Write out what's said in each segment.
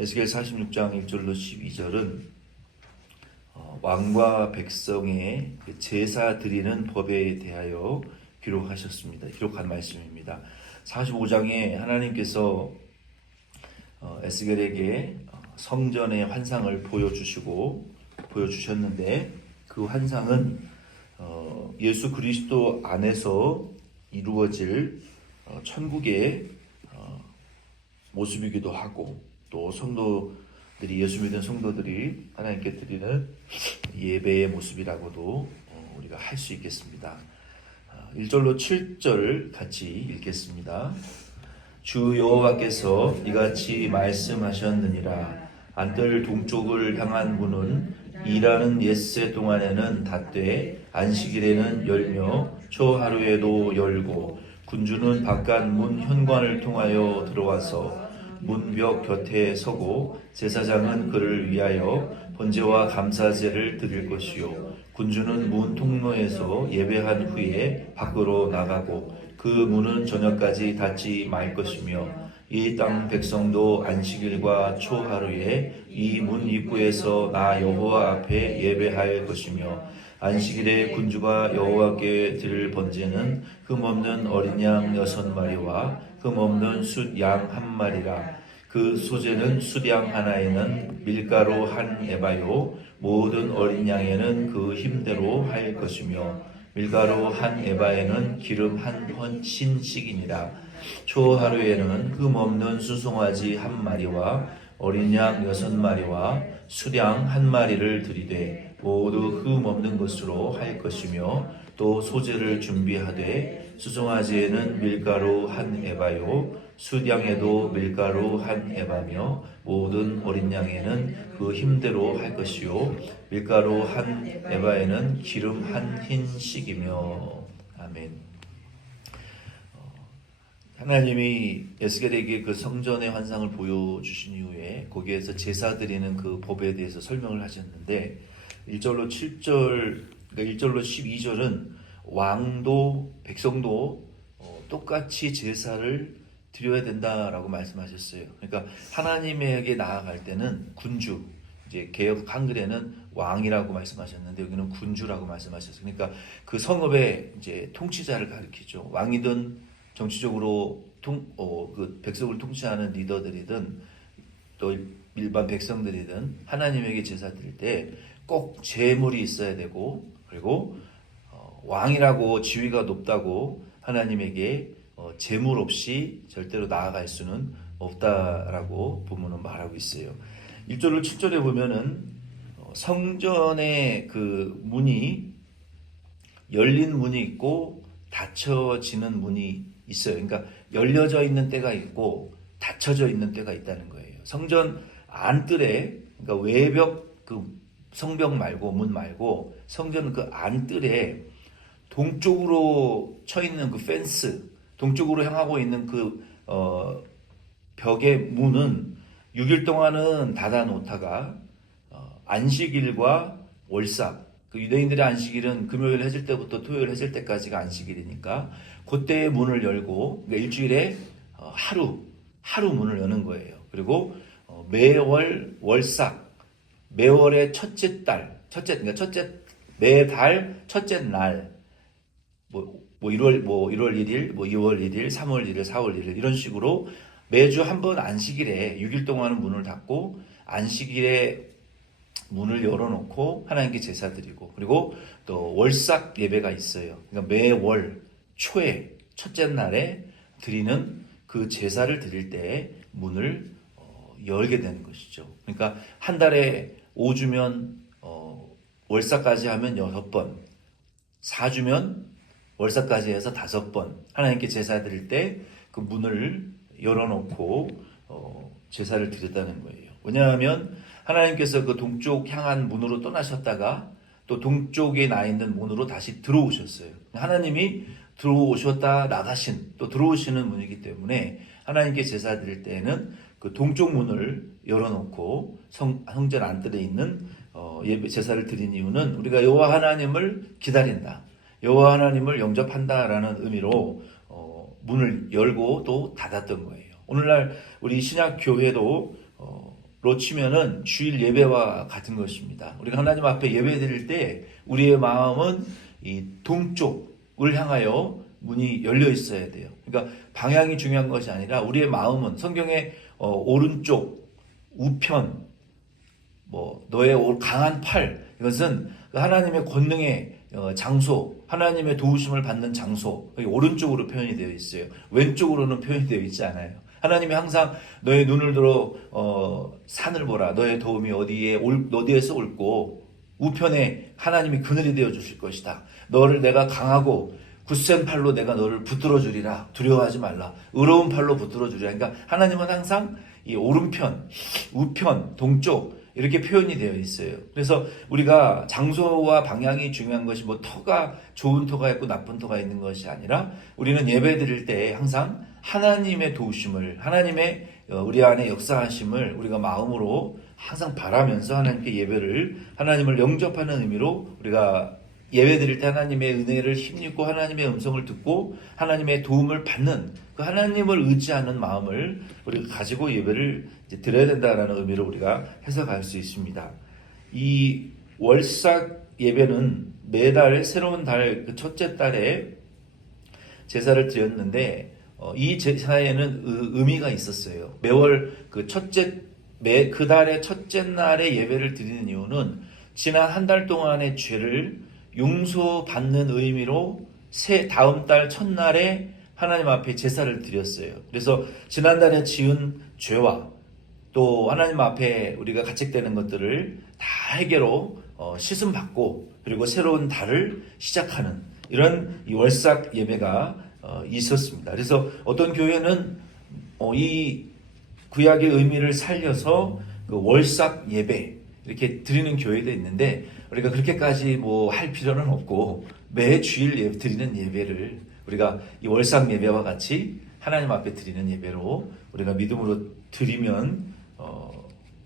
에스겔 46장 1절로 12절은 왕과 백성의 제사 드리는 법에 대하여 기록한 말씀입니다. 45장에 하나님께서 에스겔에게 성전의 환상을 보여주셨는데 그 환상은 예수 그리스도 안에서 이루어질 천국의 모습이기도 하고, 또 성도들이, 예수 믿는 성도들이 하나님께 드리는 예배의 모습이라고도 우리가 할 수 있겠습니다. 1절로 7절 같이 읽겠습니다. 주 여호와께서 이같이 말씀하셨느니라. 안뜰 동쪽을 향한 문은 일하는 엿새 동안에는 닫되 안식일에는 열며 초하루에도 열고, 군주는 바깥 문 현관을 통하여 들어와서 문벽 곁에 서고 제사장은 그를 위하여 번제와 감사제를 드릴 것이요, 군주는 문 통로에서 예배한 후에 밖으로 나가고 그 문은 저녁까지 닫지 말 것이며, 이 땅 백성도 안식일과 초하루에 이 문 입구에서 나 여호와 앞에 예배할 것이며, 안식일에 군주가 여호와께 드릴 번제는 흠없는 어린 양 6마리와 흠없는 숫양 1마리라. 그 소재는 숫양 하나에는 밀가루 1에바요 모든 어린 양에는 그 힘대로 할 것이며, 밀가루 1에바에는 기름 1헌신씩이니라. 초하루에는 흠없는 수송아지 1마리와 어린 양 6마리와 수량 1마리를 드리되 모두 흠없는 것으로 할 것이며, 또 소재를 준비하되 수송아지에는 밀가루 1에바요 수량에도 밀가루 1에바며 모든 어린 양에는 그 힘대로 할 것이요, 밀가루 1에바에는 기름 1흰씩이며. 아멘. 하나님이 에스겔에게 그 성전의 환상을 보여주신 이후에 거기에서 제사 드리는 그 법에 대해서 설명을 하셨는데, 1절로 7절, 그러니까 1절로 12절은 왕도 백성도 똑같이 제사를 드려야 된다라고 말씀하셨어요. 그러니까 하나님에게 나아갈 때는 군주, 이제 개역 한글에는 왕이라고 말씀하셨는데 여기는 군주라고 말씀하셨어요. 그러니까 그 성읍의 이제 통치자를 가리키죠. 왕이든 정치적으로 그 백성을 통치하는 리더들이든 또 일반 백성들이든 하나님에게 제사 드릴 때 꼭 제물이 있어야 되고, 그리고 왕이라고 지위가 높다고 하나님에게 제물 없이 절대로 나아갈 수는 없다라고 본문은 말하고 있어요. 1절로 7절에 보면은 성전의 그 문이 열린 문이 있고 닫혀지는 문이 있어요. 그러니까 열려져 있는 때가 있고 닫혀져 있는 때가 있다는 거예요. 성전 안뜰에, 그러니까 외벽 그 성벽 말고 문 말고 성전 그 안뜰에 동쪽으로 쳐 있는 그 펜스, 동쪽으로 향하고 있는 그 벽의 문은 6일 동안은 닫아 놓다가 안식일과 월삭, 그 유대인들의 안식일은 금요일 해질 때부터 토요일 해질 때까지가 안식일이니까 그때의 문을 열고, 그러니까 일주일에 하루 문을 여는 거예요. 그리고 매월 월삭, 매월의 첫째 달, 매달 첫째 날, 1월 1일, 2월 1일, 3월 1일, 4월 1일 이런 식으로 매주 한 번 안식일에 6일 동안은 문을 닫고 안식일에 문을 열어놓고 하나님께 제사 드리고, 그리고 또 월삭 예배가 있어요. 그러니까 매월 초에 첫째 날에 드리는 그 제사를 드릴 때 문을 열게 되는 것이죠. 그러니까 한 달에 5주면 월삭까지 하면 6번, 4주면 월삭까지 해서 5번 하나님께 제사 드릴 때 그 문을 열어놓고 제사를 드렸다는 거예요. 왜냐하면 하나님께서 그 동쪽 향한 문으로 떠나셨다가 또 동쪽에 나 있는 문으로 다시 들어오셨어요. 하나님이 들어오셨다 나가신, 또 들어오시는 문이기 때문에 하나님께 제사 드릴 때에는 그 동쪽 문을 열어놓고 성전 안뜰에 있는 예배 제사를 드린 이유는 우리가 여호와 하나님을 기다린다, 여호와 하나님을 영접한다라는 의미로 문을 열고 또 닫았던 거예요. 오늘날 우리 신약 교회도 치면은 주일 예배와 같은 것입니다. 우리가 하나님 앞에 예배 드릴 때 우리의 마음은 이 동쪽을 향하여 문이 열려 있어야 돼요. 그러니까 방향이 중요한 것이 아니라 우리의 마음은 성경의 오른쪽, 우편, 너의 강한 팔, 이것은 하나님의 권능의 장소, 하나님의 도우심을 받는 장소, 오른쪽으로 표현이 되어 있어요. 왼쪽으로는 표현이 되어 있지 않아요. 하나님이 항상 너의 눈을 들어 산을 보라. 너의 도움이 어디에서 올고 우편에 하나님이 그늘이 되어 주실 것이다. 너를 내가 강하고 굳센 팔로 내가 너를 붙들어 주리라. 두려워하지 말라. 의로운 팔로 붙들어 주리라. 그러니까 하나님은 항상 이 오른편, 우편, 동쪽 이렇게 표현이 되어 있어요. 그래서 우리가 장소와 방향이 중요한 것이 터가 좋은 터가 있고 나쁜 터가 있는 것이 아니라 우리는 예배 드릴 때 항상 하나님의 도우심을, 하나님의 우리 안에 역사하심을 우리가 마음으로 항상 바라면서 하나님을 영접하는 의미로 우리가 예배 드릴 때 하나님의 은혜를 힘입고 하나님의 음성을 듣고 하나님의 도움을 받는 그 하나님을 의지하는 마음을 우리가 가지고 예배를 드려야 된다라는 의미로 우리가 해석할 수 있습니다. 이 월삭 예배는 매달 새로운 달 그 첫째 달에 제사를 드렸는데 이 제사에는 의미가 있었어요. 매월 그 달의 첫째 날에 예배를 드리는 이유는 지난 한 달 동안의 죄를 용서받는 의미로 다음 달 첫날에 하나님 앞에 제사를 드렸어요. 그래서 지난달에 지은 죄와 또 하나님 앞에 우리가 가책되는 것들을 다 해결로 씻음받고 그리고 새로운 달을 시작하는 이런 이 월삭 예배가 있었습니다. 그래서 어떤 교회는 이 구약의 의미를 살려서 그 월삭 예배 이렇게 드리는 교회도 있는데 우리가 그렇게까지 할 필요는 없고 매 주일 드리는 예배를 우리가 이 월삭 예배와 같이 하나님 앞에 드리는 예배로 우리가 믿음으로 드리면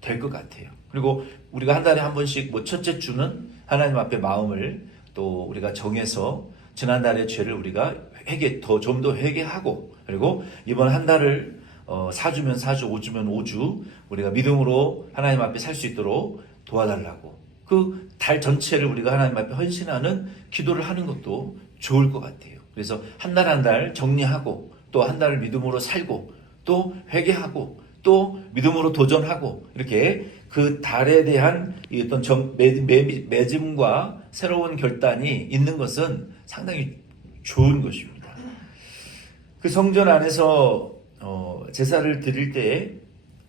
될 것 같아요. 그리고 우리가 한 달에 한 번씩 첫째 주는 하나님 앞에 마음을 또 우리가 정해서 지난달의 죄를 우리가 좀 더 회개하고 그리고 이번 한 달을 4주면 4주, 5주면 5주 우리가 믿음으로 하나님 앞에 살 수 있도록 도와달라고 그 달 전체를 우리가 하나님 앞에 헌신하는 기도를 하는 것도 좋을 것 같아요. 그래서 한 달 한 달 정리하고 또 한 달을 믿음으로 살고 또 회개하고 또 믿음으로 도전하고 이렇게 그 달에 대한 어떤 맺음과 새로운 결단이 있는 것은 상당히 좋은 것입니다. 그 성전 안에서 제사를 드릴 때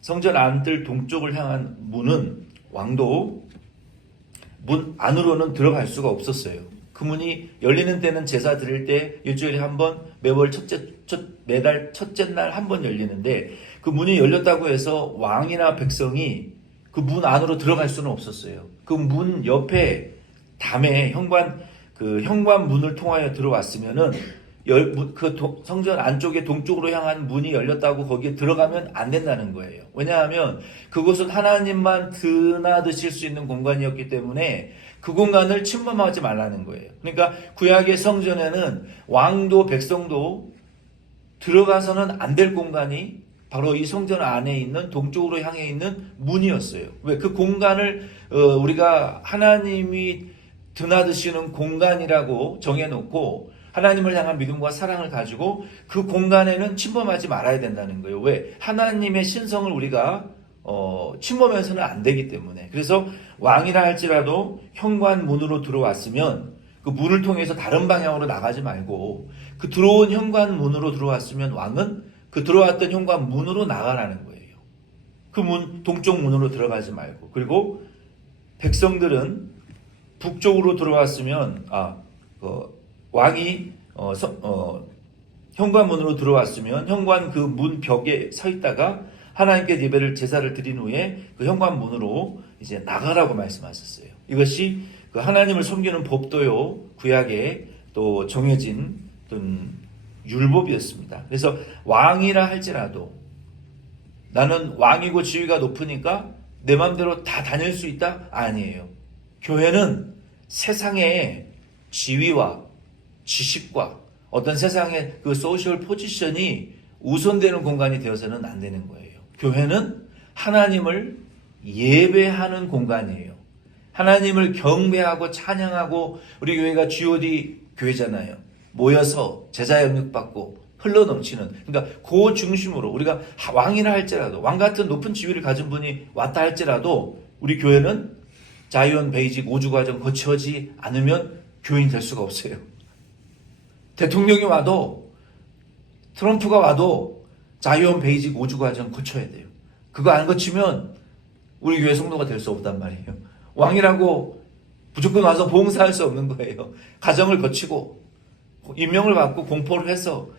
성전 안뜰 동쪽을 향한 문은 왕도 문 안으로는 들어갈 수가 없었어요. 그 문이 열리는 때는 제사 드릴 때 일주일에 한 번, 매달 첫째 날 한 번 열리는데 그 문이 열렸다고 해서 왕이나 백성이 그 문 안으로 들어갈 수는 없었어요. 그 문 옆에 담에 현관 문을 통하여 들어왔으면은 성전 안쪽에 동쪽으로 향한 문이 열렸다고 거기에 들어가면 안 된다는 거예요. 왜냐하면 그곳은 하나님만 드나드실 수 있는 공간이었기 때문에 그 공간을 침범하지 말라는 거예요. 그러니까 구약의 성전에는 왕도 백성도 들어가서는 안 될 공간이 바로 이 성전 안에 있는 동쪽으로 향해 있는 문이었어요. 왜? 그 공간을 우리가 하나님이 드나드시는 공간이라고 정해놓고 하나님을 향한 믿음과 사랑을 가지고 그 공간에는 침범하지 말아야 된다는 거예요. 왜? 하나님의 신성을 우리가 침범해서는 안 되기 때문에. 그래서 왕이라 할지라도 현관문으로 들어왔으면 그 문을 통해서 다른 방향으로 나가지 말고 그 들어온 현관문으로 들어왔으면 왕은 그 들어왔던 현관문으로 나가라는 거예요. 그 동쪽 문으로 들어가지 말고. 그리고 백성들은 북쪽으로 들어왔으면 왕이 현관문으로 들어왔으면 현관 그 문 벽에 서 있다가 하나님께 제사를 드린 후에 그 현관문으로 이제 나가라고 말씀하셨어요. 이것이 그 하나님을 섬기는 법도요 구약에 또 정해진 어떤 율법이었습니다. 그래서 왕이라 할지라도 나는 왕이고 지위가 높으니까 내 마음대로 다 다닐 수 있다? 아니에요. 교회는 세상의 지위와 지식과 어떤 세상의 그 소셜 포지션이 우선되는 공간이 되어서는 안 되는 거예요. 교회는 하나님을 예배하는 공간이에요. 하나님을 경배하고 찬양하고, 우리 교회가 G.O.D 교회잖아요. 모여서 제자 영육받고 흘러넘치는, 그러니까 그 중심으로 우리가 왕이라 할지라도, 왕 같은 높은 지위를 가진 분이 왔다 할지라도 우리 교회는 자이언 베이직 5주 과정 거치지 않으면 교인이 될 수가 없어요. 대통령이 와도, 트럼프가 와도 자이언 베이직 5주 과정 거쳐야 돼요. 그거 안 거치면 우리 교회 성도가 될 수 없단 말이에요. 왕이라고 무조건 와서 봉사할 수 없는 거예요. 과정을 거치고 임명을 받고 공포를 해서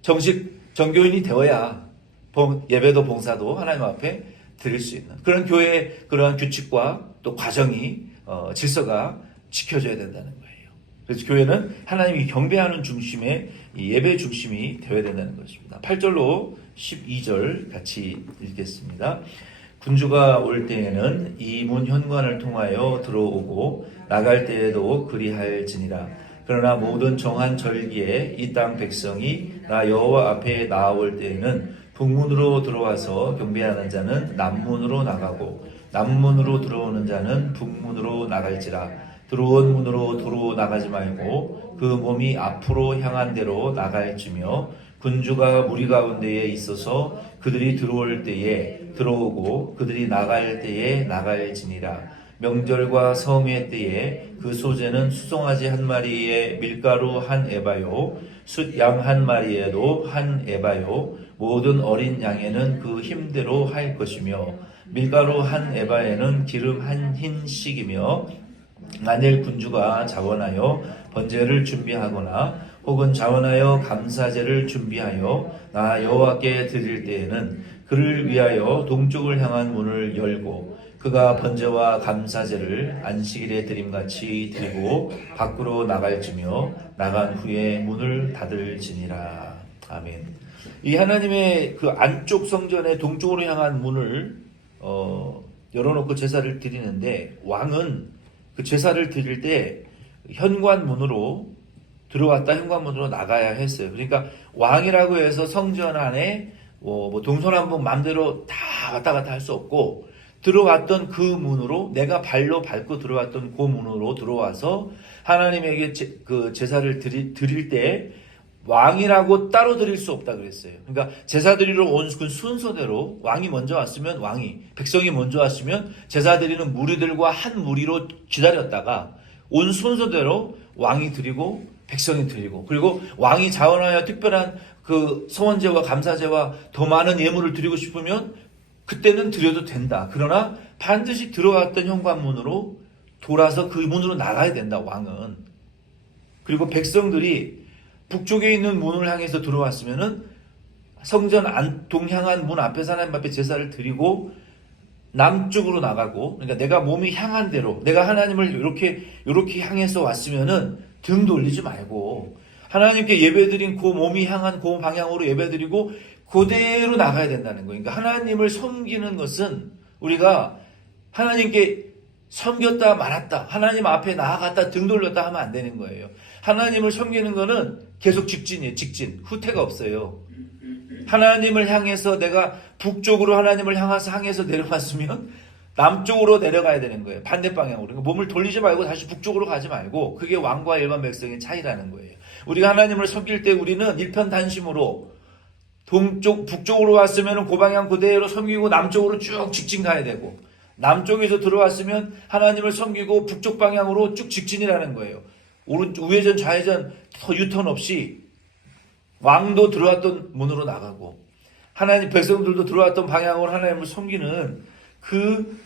정식 정교인이 되어야 예배도 봉사도 하나님 앞에 드릴 수 있는 그런 교회의 그러한 규칙과 또 과정이 질서가 지켜져야 된다는 거예요. 그래서 교회는 하나님이 경배하는 중심의 예배 중심이 되어야 된다는 것입니다. 8절로 12절 같이 읽겠습니다. 군주가 올 때에는 이 문 현관을 통하여 들어오고 나갈 때에도 그리할지니라. 그러나 모든 정한 절기에 이 땅 백성이 나 여호와 앞에 나아올 때에는 북문으로 들어와서 경배하는 자는 남문으로 나가고 남문으로 들어오는 자는 북문으로 나갈지라. 들어온 문으로 도로 나가지 말고 그 몸이 앞으로 향한 대로 나갈지며 군주가 무리 가운데에 있어서 그들이 들어올 때에 들어오고 그들이 나갈 때에 나갈지니라. 명절과 성회 때에 그 소재는 수송아지 한 마리에 밀가루 한 에바요 숫양 한 마리에도 한 에바요 모든 어린 양에는 그 힘대로 할 것이며 밀가루 한 에바에는 기름 한 흰씩이며 만일 군주가 자원하여 번제를 준비하거나 혹은 자원하여 감사제를 준비하여 나 여호와께 드릴 때에는 그를 위하여 동쪽을 향한 문을 열고 그가 번제와 감사제를 안식일에 드림같이 드리고 밖으로 나갈지며 나간 후에 문을 닫을지니라. 아멘. 이 하나님의 그 안쪽 성전의 동쪽으로 향한 문을 열어놓고 제사를 드리는데, 왕은 그 제사를 드릴 때 현관문으로 들어왔다 현관문으로 나가야 했어요. 그러니까 왕이라고 해서 성전 안에 동서남북 마음대로 다 왔다 갔다 할 수 없고, 들어왔던 그 문으로, 내가 발로 밟고 들어왔던 그 문으로 들어와서 하나님에게 그 제사를 드릴 때 왕이라고 따로 드릴 수 없다 그랬어요. 그러니까 제사 드리러 온 그 순서대로 왕이 먼저 왔으면 왕이, 백성이 먼저 왔으면 제사 드리는 무리들과 한 무리로 기다렸다가 온 순서대로 왕이 드리고 백성이 드리고, 그리고 왕이 자원하여 특별한 그 소원제와 감사제와 더 많은 예물을 드리고 싶으면 그때는 드려도 된다. 그러나 반드시 들어왔던 현관문으로 돌아서 그 문으로 나가야 된다, 왕은. 그리고 백성들이 북쪽에 있는 문을 향해서 들어왔으면은 성전 동향한 문 앞에서 하나님 앞에 제사를 드리고 남쪽으로 나가고, 그러니까 내가 몸이 향한 대로, 내가 하나님을 이렇게 향해서 왔으면은 등 돌리지 말고 하나님께 예배드린 그 몸이 향한 그 방향으로 예배드리고 그대로 나가야 된다는 거예요. 그러니까 하나님을 섬기는 것은 우리가 하나님께 섬겼다 말았다, 하나님 앞에 나아갔다 등 돌렸다 하면 안 되는 거예요. 하나님을 섬기는 거는 계속 직진이에요. 직진. 후퇴가 없어요. 하나님을 향해서 내가 북쪽으로 하나님을 향해서 내려갔으면 남쪽으로 내려가야 되는 거예요. 반대 방향으로. 그러니까 몸을 돌리지 말고 다시 북쪽으로 가지 말고, 그게 왕과 일반 백성의 차이라는 거예요. 우리가 하나님을 섬길 때 우리는 일편단심으로 북쪽으로 왔으면 그 방향 그대로 섬기고 남쪽으로 쭉 직진 가야 되고, 남쪽에서 들어왔으면 하나님을 섬기고 북쪽 방향으로 쭉 직진이라는 거예요. 우회전 좌회전 더 유턴 없이 왕도 들어왔던 문으로 나가고 하나님 백성들도 들어왔던 방향으로 하나님을 섬기는 그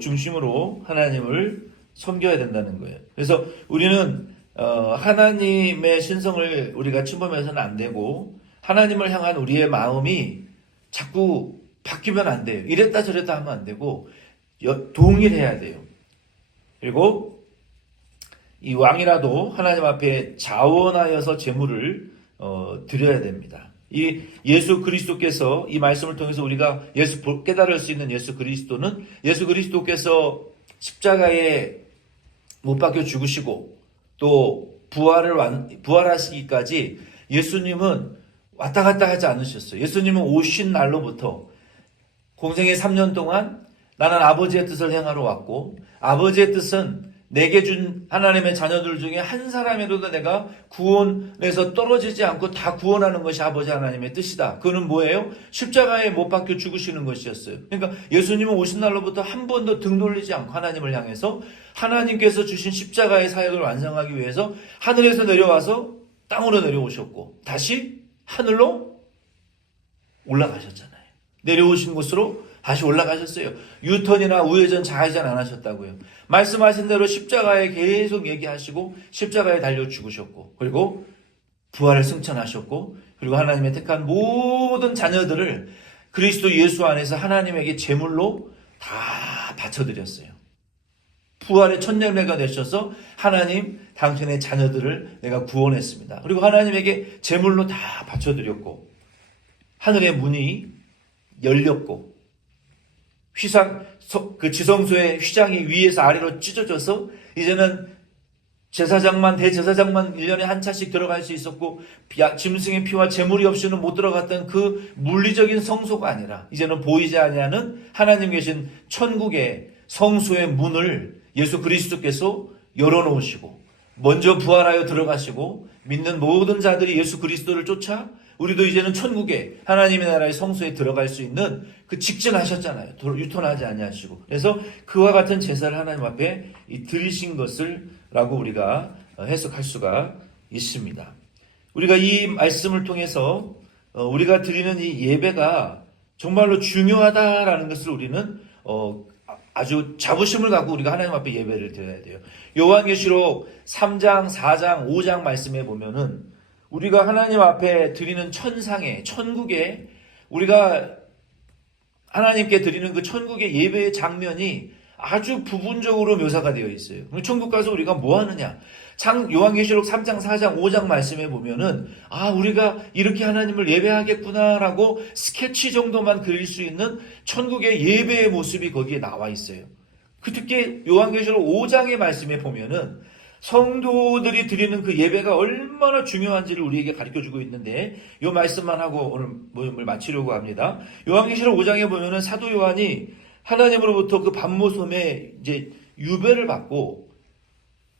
중심으로 하나님을 섬겨야 된다는 거예요. 그래서 우리는 하나님의 신성을 우리가 침범해서는 안 되고, 하나님을 향한 우리의 마음이 자꾸 바뀌면 안 돼요. 이랬다 저랬다 하면 안 되고 동일해야 돼요. 그리고 이 왕이라도 하나님 앞에 자원하여서 제물을 드려야 됩니다. 이 예수 그리스도께서, 이 말씀을 통해서 우리가 깨달을 수 있는 예수 그리스도는, 예수 그리스도께서 십자가에 못 박혀 죽으시고 또 부활하시기까지 예수님은 왔다 갔다 하지 않으셨어요. 예수님은 오신 날로부터 공생의 3년 동안 나는 아버지의 뜻을 행하러 왔고 아버지의 뜻은 내게 준 하나님의 자녀들 중에 한 사람이라도 내가 구원에서 떨어지지 않고 다 구원하는 것이 아버지 하나님의 뜻이다. 그는 뭐예요? 십자가에 못 박혀 죽으시는 것이었어요. 그러니까 예수님은 오신 날로부터 한 번도 등 돌리지 않고 하나님을 향해서 하나님께서 주신 십자가의 사역을 완성하기 위해서 하늘에서 내려와서 땅으로 내려오셨고 다시 하늘로 올라가셨잖아요. 내려오신 곳으로 다시 올라가셨어요. 유턴이나 우회전 좌회전 안 하셨다고요. 말씀하신 대로 십자가에 계속 얘기하시고 십자가에 달려 죽으셨고 그리고 부활을 승천하셨고 그리고 하나님의 택한 모든 자녀들을 그리스도 예수 안에서 하나님에게 제물로 다 바쳐드렸어요. 부활의 첫 열매가 되셔서 하나님 당신의 자녀들을 내가 구원했습니다. 그리고 하나님에게 제물로 다 바쳐드렸고 하늘의 문이 열렸고 그 지성소의 휘장이 위에서 아래로 찢어져서 이제는 제사장만 대제사장만 1년에 한 차씩 들어갈 수 있었고 짐승의 피와 제물이 없이는 못 들어갔던 그 물리적인 성소가 아니라 이제는 보이지 아니하는 하나님 계신 천국의 성소의 문을 예수 그리스도께서 열어놓으시고 먼저 부활하여 들어가시고 믿는 모든 자들이 예수 그리스도를 쫓아 우리도 이제는 천국에 하나님의 나라의 성소에 들어갈 수 있는 그 직전하셨잖아요. 유턴하지 아니하시고. 그래서 그와 같은 제사를 하나님 앞에 드리신 것을 라고 우리가 해석할 수가 있습니다. 우리가 이 말씀을 통해서 우리가 드리는 이 예배가 정말로 중요하다라는 것을 우리는 아주 자부심을 갖고 우리가 하나님 앞에 예배를 드려야 돼요. 요한계시록 3장, 4장, 5장 말씀에 보면은 우리가 하나님 앞에 드리는 천상에, 천국에 우리가 하나님께 드리는 그 천국의 예배의 장면이 아주 부분적으로 묘사가 되어 있어요. 그럼 천국 가서 우리가 뭐 하느냐? 요한계시록 3장, 4장, 5장 말씀에 보면은 우리가 이렇게 하나님을 예배하겠구나라고 스케치 정도만 그릴 수 있는 천국의 예배의 모습이 거기에 나와 있어요. 특히 요한계시록 5장의 말씀에 보면은 성도들이 드리는 그 예배가 얼마나 중요한지를 우리에게 가르쳐주고 있는데 이 말씀만 하고 오늘 모임을 마치려고 합니다. 요한계시록 5장에 보면은 사도 요한이 하나님으로부터 그 반모섬에 이제 유배를 받고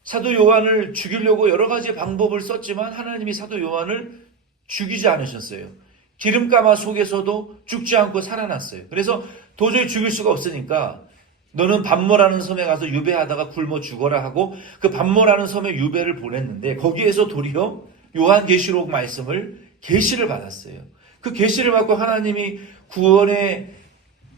사도 요한을 죽이려고 여러 가지 방법을 썼지만 하나님이 사도 요한을 죽이지 않으셨어요. 기름가마 속에서도 죽지 않고 살아났어요. 그래서 도저히 죽일 수가 없으니까 너는 반모라는 섬에 가서 유배하다가 굶어 죽어라 하고 그 반모라는 섬에 유배를 보냈는데 거기에서 도리어 요한계시록 말씀을 계시를 받았어요. 그 계시를 받고 하나님이 구원의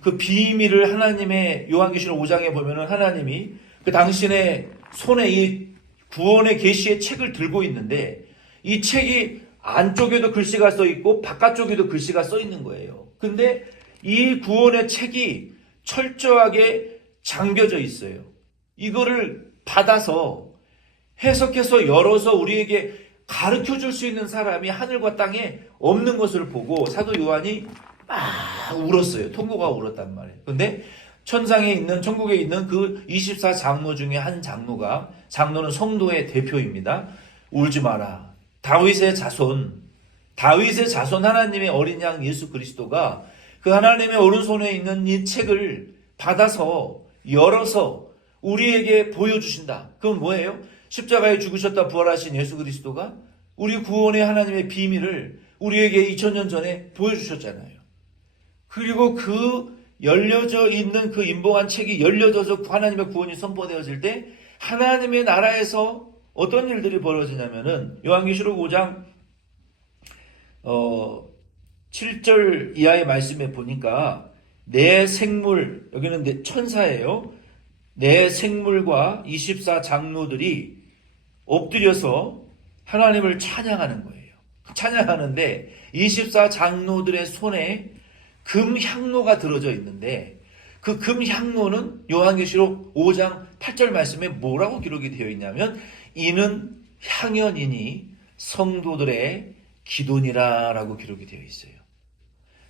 그 비밀을 하나님의 요한계시록 5장에 보면은 하나님이 그 당신의 손에 이 구원의 계시의 책을 들고 있는데 이 책이 안쪽에도 글씨가 써 있고 바깥쪽에도 글씨가 써 있는 거예요. 근데 이 구원의 책이 철저하게 잠겨져 있어요. 이거를 받아서 해석해서 열어서 우리에게 가르쳐 줄 수 있는 사람이 하늘과 땅에 없는 것을 보고 사도 요한이 막 울었어요. 통곡가 울었단 말이에요. 근데 천상에 있는 천국에 있는 그 24장로 중에 한 장로는 성도의 대표입니다. 울지 마라. 다윗의 자손 하나님의 어린 양 예수 그리스도가 그 하나님의 오른손에 있는 이 책을 받아서 열어서 우리에게 보여주신다. 그건 뭐예요? 십자가에 죽으셨다 부활하신 예수 그리스도가 우리 구원의 하나님의 비밀을 우리에게 2000년 전에 보여주셨잖아요. 그리고 그 열려져 있는 그 임봉한 책이 열려져서 하나님의 구원이 선포되어질 때 하나님의 나라에서 어떤 일들이 벌어지냐면은 요한계시록 5장 7절 이하의 말씀에 보니까 내 생물, 여기는 천사예요. 내 생물과 24장로들이 엎드려서 하나님을 찬양하는 거예요. 찬양하는데 24장로들의 손에 금향로가 들어져 있는데 그 금향로는 요한계시록 5장 8절 말씀에 뭐라고 기록이 되어 있냐면 이는 향연이니 성도들의 기도니라 라고 기록이 되어 있어요.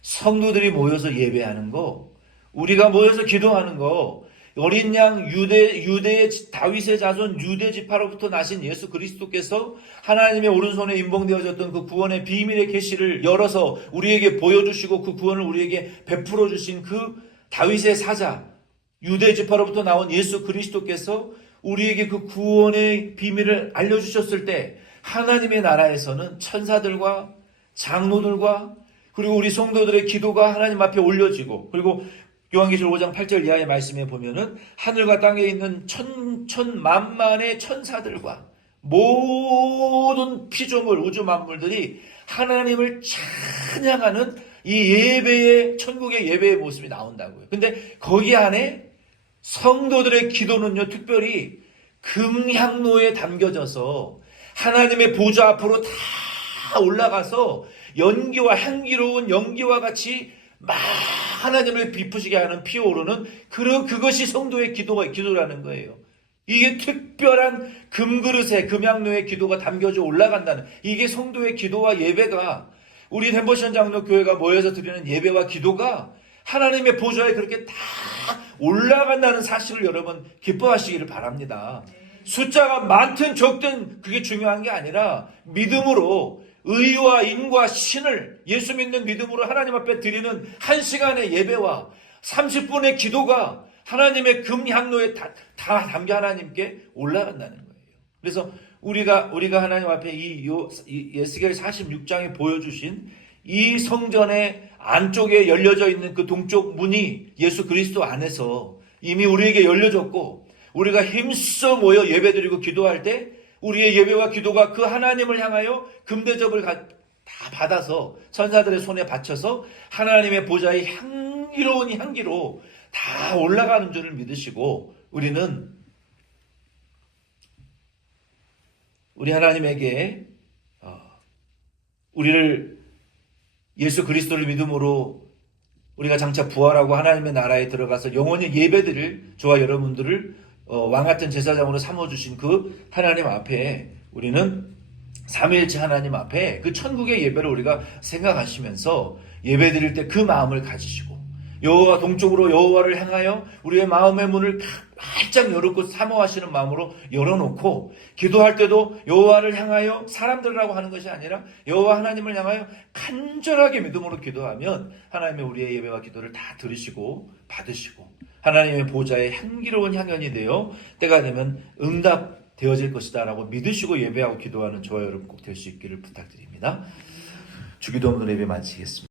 성도들이 모여서 예배하는 거, 우리가 모여서 기도하는 거, 어린 양 유대의 다윗의 자손 유대 지파로부터 나신 예수 그리스도께서 하나님의 오른손에 임봉되어졌던 그 구원의 비밀의 계시를 열어서 우리에게 보여주시고 그 구원을 우리에게 베풀어 주신 그 다윗의 사자, 유대 지파로부터 나온 예수 그리스도께서 우리에게 그 구원의 비밀을 알려주셨을 때 하나님의 나라에서는 천사들과 장로들과 그리고 우리 성도들의 기도가 하나님 앞에 올려지고, 그리고 요한계시록 5장 8절 이하의 말씀에 보면은 하늘과 땅에 있는 천만만의 천사들과 모든 피조물 우주 만물들이 하나님을 찬양하는 이 예배의, 천국의 예배의 모습이 나온다고요. 근데 거기 안에 성도들의 기도는요, 특별히 금향로에 담겨져서 하나님의 보좌 앞으로 다 올라가서 연기와 향기로운 연기와 같이 막 하나님을 비푸시게 하는 피어오르는 그것이 성도의 기도라는 거예요. 이게 특별한 금그릇에 금향로의 기도가 담겨져 올라간다는, 이게 성도의 기도와 예배가, 우리 덴버션 장로교회가 모여서 드리는 예배와 기도가 하나님의 보좌에 그렇게 다 올라간다는 사실을 여러분 기뻐하시기를 바랍니다. 숫자가 많든 적든 그게 중요한 게 아니라 믿음으로 의와 인과 신을, 예수 믿는 믿음으로 하나님 앞에 드리는 1시간의 예배와 30분의 기도가 하나님의 금향로에 다 담겨 하나님께 올라간다는 거예요. 그래서 우리가 하나님 앞에 이 에스겔 46장에 보여주신 이 성전의 안쪽에 열려져 있는 그 동쪽 문이 예수 그리스도 안에서 이미 우리에게 열려졌고, 우리가 힘써 모여 예배드리고 기도할 때 우리의 예배와 기도가 그 하나님을 향하여 금대접을 다 받아서 천사들의 손에 바쳐서 하나님의 보좌의 향기로운 향기로 다 올라가는 줄을 믿으시고, 우리 하나님에게 우리를 예수 그리스도를 믿음으로 우리가 장차 부활하고 하나님의 나라에 들어가서 영원히 예배드릴 저와 여러분들을 왕 같은 제사장으로 삼아주신 그 하나님 앞에, 우리는 삼위일체 하나님 앞에 그 천국의 예배를 우리가 생각하시면서 예배드릴 때 그 마음을 가지시고, 여호와 동쪽으로 여호와를 향하여 우리의 마음의 문을 활짝 열고 사모하시는 마음으로 열어놓고, 기도할 때도 여호와를 향하여 사람들이라고 하는 것이 아니라 여호와 하나님을 향하여 간절하게 믿음으로 기도하면 하나님의 우리의 예배와 기도를 다 들으시고 받으시고 하나님의 보좌에 향기로운 향연이 되어 때가 되면 응답되어질 것이다 라고 믿으시고 예배하고 기도하는 저와 여러분 꼭 될 수 있기를 부탁드립니다. 주기도문으로 예배 마치겠습니다.